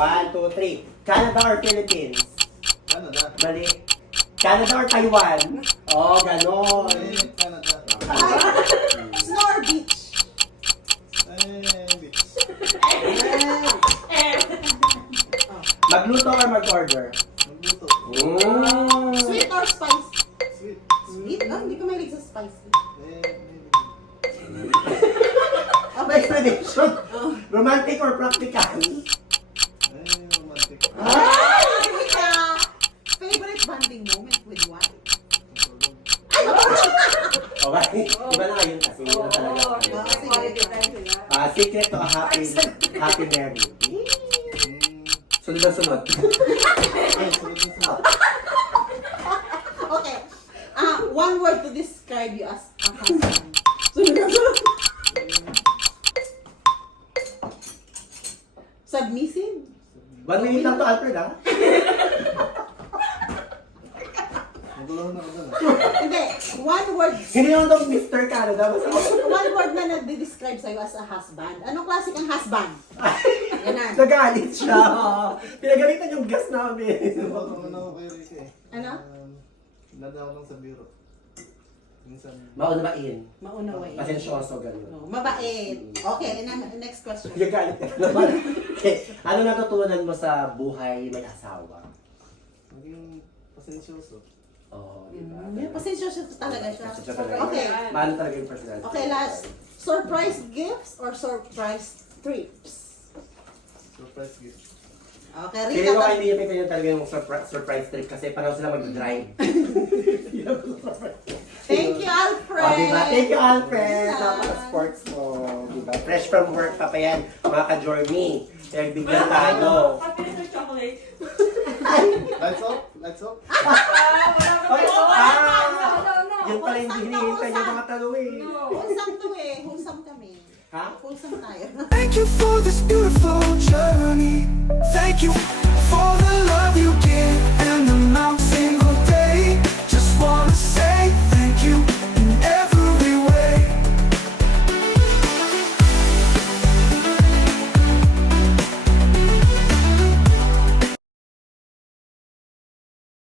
1, 2, 3. Canada or Philippines? Canada. Mali. Canada or Taiwan? Oh, ganon. Canada. Snow or beach? Beach. Magluto or mag-order? Magluto. Sweet or spicy? Sweet. Sweet? Oh, hindi ko mahilig sa spicy. Ang explanation. Romantic or practical? Romantic. Favorite bonding moment with what? Okay. Iba na ngayon kasi. Iba na talaga. Secret to a happy marriage. Sunod na sunod. Okay. One word to describe you as a husband. Submissive? 1 minute lang to, Alfred, ha? Magulong na ako doon. Hindi. One word. Hindi naman daw Mr. Canada. One word na nag-describe sa'yo as a husband. Anong klase kang husband? Ganon. Nagalit siya. Pinagalitan yung guest namin. Ano ako kay Ricky eh. Ano? Nada ako lang sa biro. Minsan. Maunawain. Maunawain. Pasensyoso, gano'n. No, mabait. Okay, next question. Nagalit ka naman. Okay. Ano natutunan mo sa buhay may asawa? Maging pasensyoso. Oo, Pasensyoso talaga siya. Pasensyoso talaga. Okay. Mahal talaga yung personality. Okay, last. Surprise gifts or surprise trips? Surprise gift. Okay, Feeling ko Rita. hindi niya pinag talaga yung surprise trip kasi parang sila mag-drive. Thank you, Alfred. Oh, diba? Thank you, Alfred. Napaka-sports mo. Diba? Fresh from work pa pa yan. Mga ka-journey. Kaya bigyan tayo. Happiness or chocolate? Lights off? Lights off? Ay, No. Yun pala yung hinihintay yung mga talo eh. Wholesome to eh. Wholesome kami. Ha? Wholesome tayo. Thank you for this beautiful journey. Thank you for the love you give and the mountain will